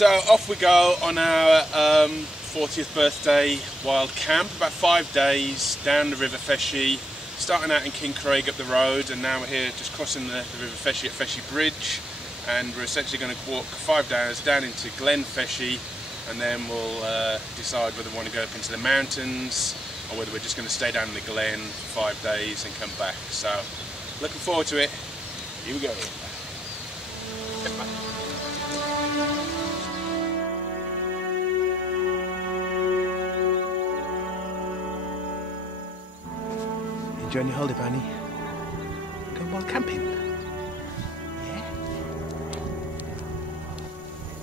So off we go on our 40th birthday wild camp, about 5 days down the River Feshie, starting out in Kincraig up the road, and now we're here just crossing the River Feshie at Feshie Bridge, and we're essentially going to walk 5 hours down into Glen Feshie, and then we'll decide whether we want to go up into the mountains or whether we're just going to stay down in the glen for 5 days and come back. So looking forward to it. Here we go. Enjoying your holiday, Bunny? Going wild camping? Yeah?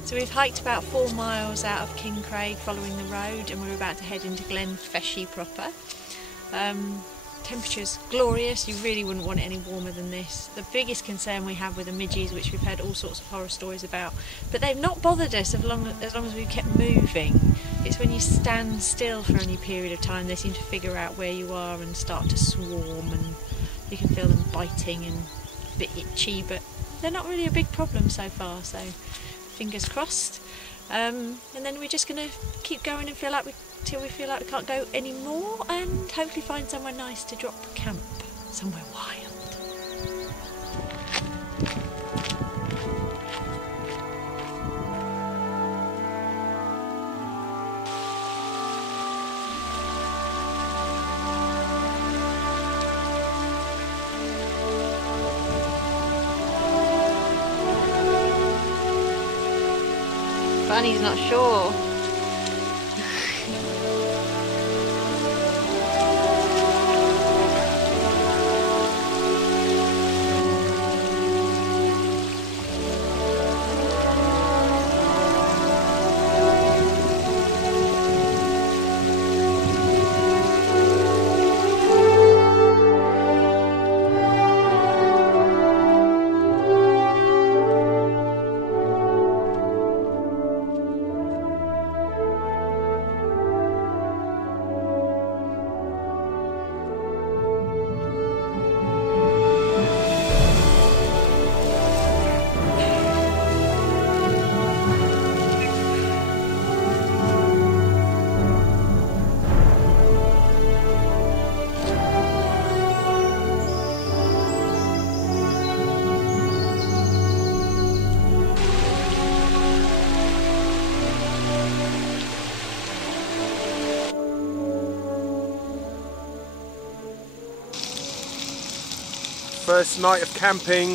So we've hiked about 4 miles out of Kincraig following the road, and we're about to head into Glen Feshie proper. Temperature's glorious, you really wouldn't want it any warmer than this. The biggest concern we have with the midges, which we've heard all sorts of horror stories about, but they've not bothered us as long as we've kept moving. It's when you stand still for any period of time they seem to figure out where you are and start to swarm, and you can feel them biting and a bit itchy, but they're not really a big problem so far, so fingers crossed. And then we're just going to keep going and till we feel like we can't go anymore, and hopefully find somewhere nice to drop camp, somewhere wild. Bunny's not sure. First night of camping,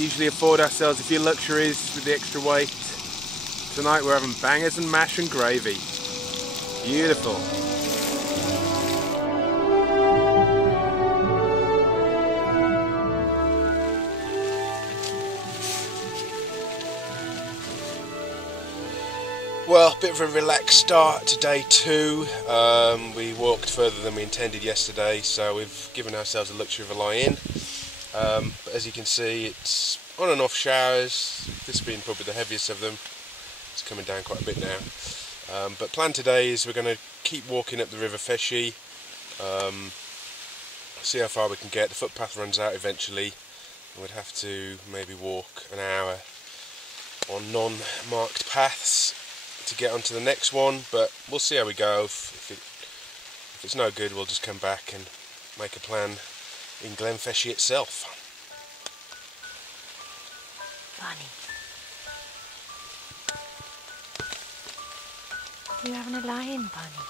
usually afford ourselves a few luxuries with the extra weight. Tonight we're having bangers and mash and gravy. Beautiful. Well, a bit of a relaxed start to day 2. We walked further than we intended yesterday, so we've given ourselves the luxury of a lie-in. But as you can see, it's on and off showers, this being probably the heaviest of them. It's coming down quite a bit now. But plan today is we're going to keep walking up the River Feshie, see how far we can get. The footpath runs out eventually, and we'd have to maybe walk an hour on non-marked paths to get onto the next one, but we'll see how we go. If it's no good, we'll just come back and make a plan in Glen Feshie itself. Bunny, you having a lie-in, Bunny?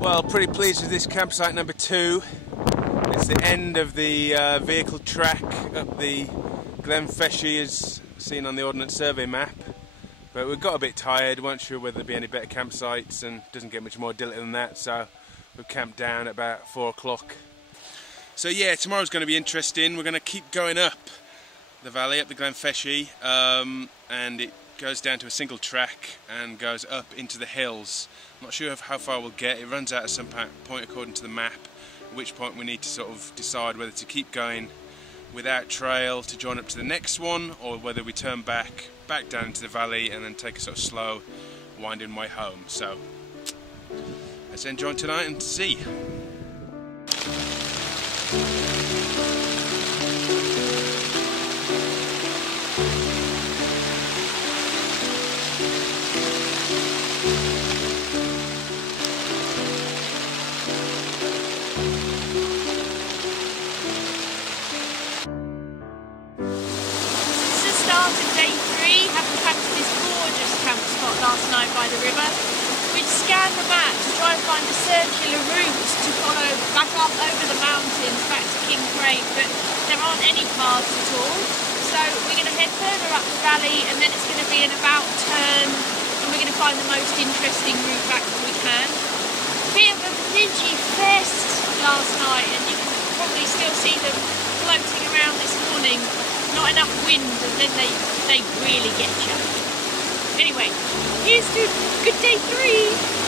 Well, pretty pleased with this campsite number 2. It's the end of the vehicle track up the Glen Feshie as seen on the Ordnance Survey map. But we got a bit tired, weren't sure whether there'd be any better campsites, and doesn't get much more idyllic than that, so we've camped down at about 4 o'clock. So yeah, tomorrow's going to be interesting. We're going to keep going up the valley, up the Glen Feshie, and it goes down to a single track and goes up into the hills. I'm not sure how far we'll get. It runs out at some point according to the map, at which point we need to sort of decide whether to keep going without trail to join up to the next one, or whether we turn back down into the valley and then take a sort of slow winding way home. So let's enjoy tonight and see. Last night by the river. We'd scanned the map to try and find a circular route to follow back up over the mountains back to Kincraig, but there aren't any paths at all. So we're going to head further up the valley, and then it's going to be an about turn, and we're going to find the most interesting route back that we can. Bit of a midgy fest last night, and you can probably still see them floating around this morning. Not enough wind, and then they really get you. Anyway, here's to good day 3.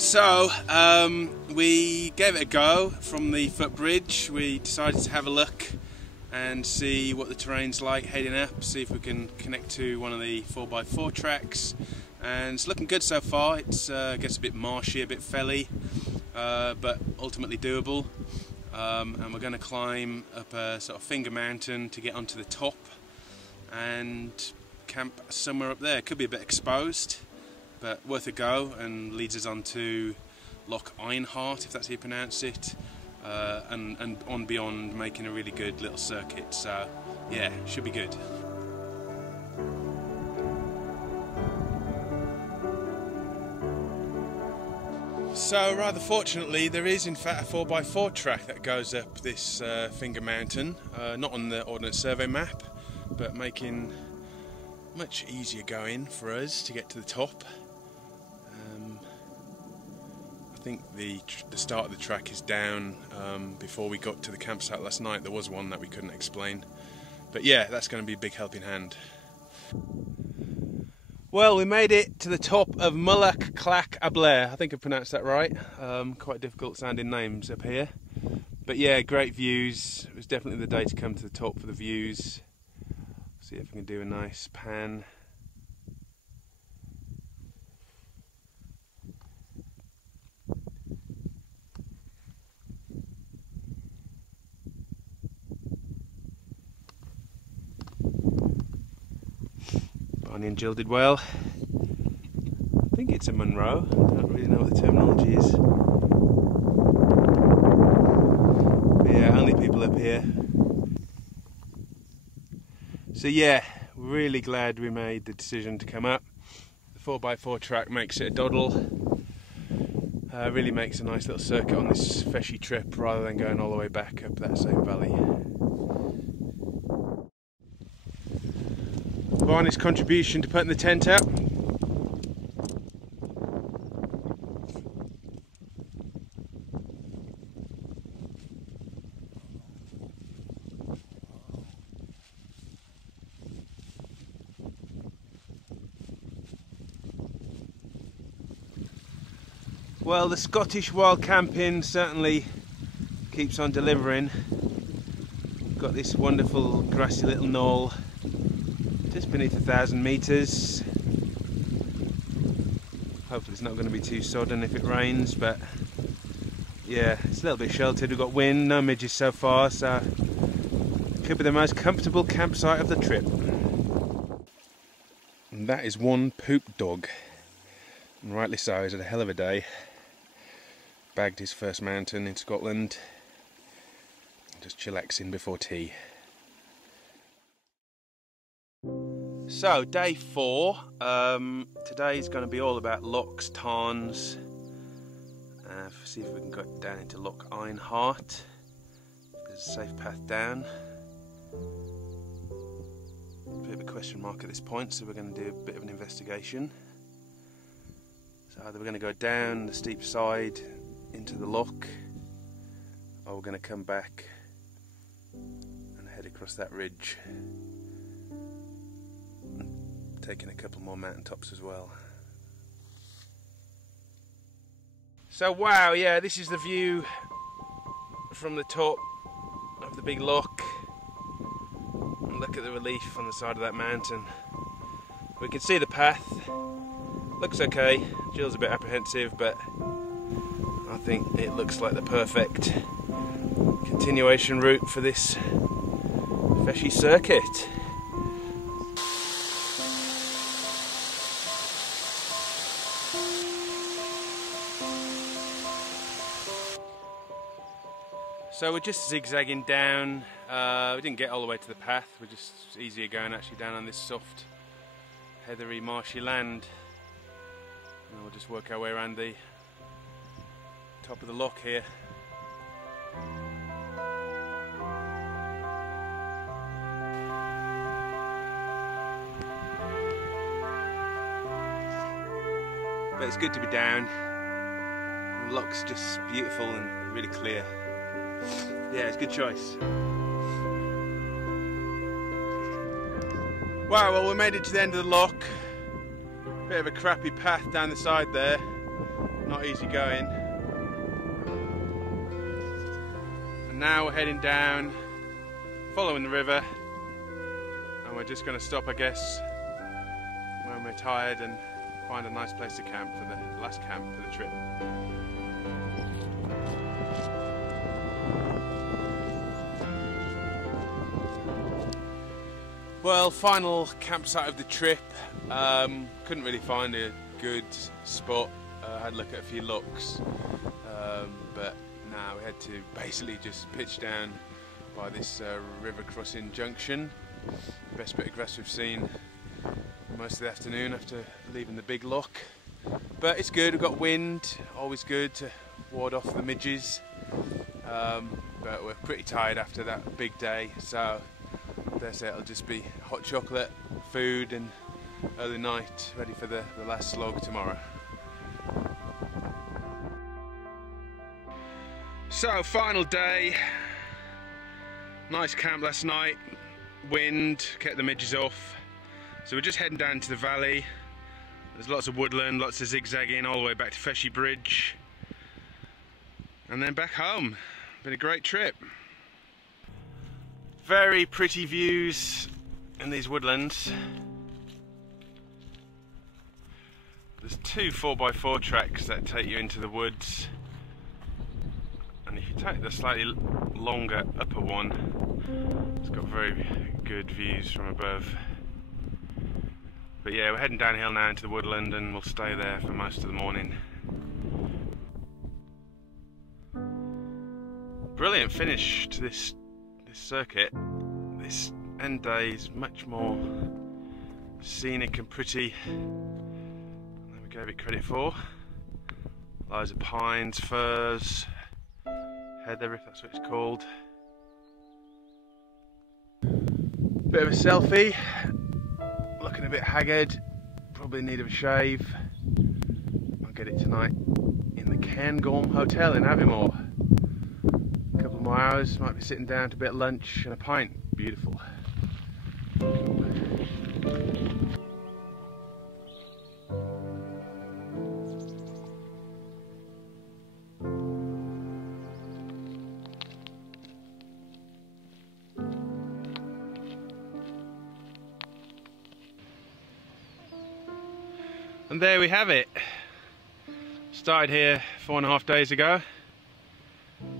So we gave it a go from the footbridge. We decided to have a look and see what the terrain's like heading up, see if we can connect to one of the 4x4 tracks, and it's looking good so far. It's gets a bit marshy, a bit felly, but ultimately doable. And we're going to climb up a sort of finger mountain to get onto the top and camp somewhere up there. Could be a bit exposed, but worth a go, and leads us on to Loch Eanaich, if that's how you pronounce it, and on beyond, making a really good little circuit. So yeah, should be good. So rather fortunately, there is in fact a 4x4 track that goes up this finger mountain, not on the Ordnance Survey map, but making much easier going for us to get to the top. I think the start of the track is down. Before we got to the campsite last night, there was one that we couldn't explain. But yeah, that's going to be a big helping hand. Well, we made it to the top of Mullach Clach Ablair. I think I pronounced that right. Quite difficult sounding names up here. But yeah, great views. It was definitely the day to come to the top for the views. See if we can do a nice pan. Barney and Jill did well. I think it's a Munro. I don't really know what the terminology is. But yeah, only people up here. So yeah, really glad we made the decision to come up. The 4x4 track makes it a doddle. Really makes a nice little circuit on this Feshie trip rather than going all the way back up that same valley. Barney's contribution to putting the tent up. Well, the Scottish wild camping certainly keeps on delivering. Got this wonderful grassy little knoll just beneath 1,000 metres. Hopefully it's not going to be too sodden if it rains, but yeah, it's a little bit sheltered. We've got wind, no midges so far, so could be the most comfortable campsite of the trip. And that is one poop dog, and rightly so. He's had a hell of a day. Bagged his first mountain in Scotland, just chillaxing before tea. So day 4, today is going to be all about lochs, tarns. See if we can go down into Loch Eanaich. There's a safe path down. A bit of a question mark at this point, so we're going to do a bit of an investigation. So either we're going to go down the steep side into the loch, or we're going to come back and head across that ridge, taking a couple more mountain tops as well. So wow, yeah, this is the view from the top of the big loch. And look at the relief on the side of that mountain. We can see the path. Looks okay. Jill's a bit apprehensive, but I think it looks like the perfect continuation route for this Feshie circuit. So we're just zigzagging down. We didn't get all the way to the path. We're just easier going actually down on this soft, heathery, marshy land. And we'll just work our way around the top of the loch here. But it's good to be down. The loch's just beautiful and really clear. Yeah, it's a good choice. Wow, well we made it to the end of the loch. Bit of a crappy path down the side there. Not easy going. And now we're heading down, following the river. And we're just going to stop, I guess, when we're tired and find a nice place to camp for the last camp for the trip. Well, final campsite of the trip. Couldn't really find a good spot. Had a look at a few lochs, but now we had to basically just pitch down by this river crossing junction. Best bit of grass we've seen most of the afternoon after leaving the big loch. But it's good, we've got wind, always good to ward off the midges. But we're pretty tired after that big day, so that's it. It'll just be hot chocolate, food, and early night, ready for the last slog tomorrow. So, final day. Nice camp last night. Wind kept the midges off. So we're just heading down to the valley. There's lots of woodland, lots of zigzagging all the way back to Feshie Bridge. And then back home. Been a great trip. Very pretty views in these woodlands. There's 2 4x4 tracks that take you into the woods, and if you take the slightly longer upper one, it's got very good views from above. But yeah, we're heading downhill now into the woodland and we'll stay there for most of the morning. Brilliant finish to this circuit. This end day is much more scenic and pretty than we gave it credit for. Loads of pines, firs, heather if that's what it's called. Bit of a selfie, looking a bit haggard, probably in need of a shave. I'll get it tonight in the Cairngorms Hotel in Aviemore. A couple more hours, might be sitting down to a bit of lunch and a pint. Beautiful. And there we have it. Started here 4.5 days ago.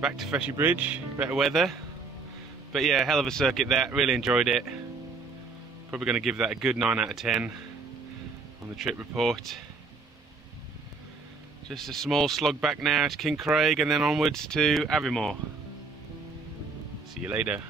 Back to Feshie Bridge, better weather. But yeah, hell of a circuit that, really enjoyed it. Probably going to give that a good 9 out of 10 on the trip report. Just a small slog back now to Kincraig and then onwards to Aviemore. See you later.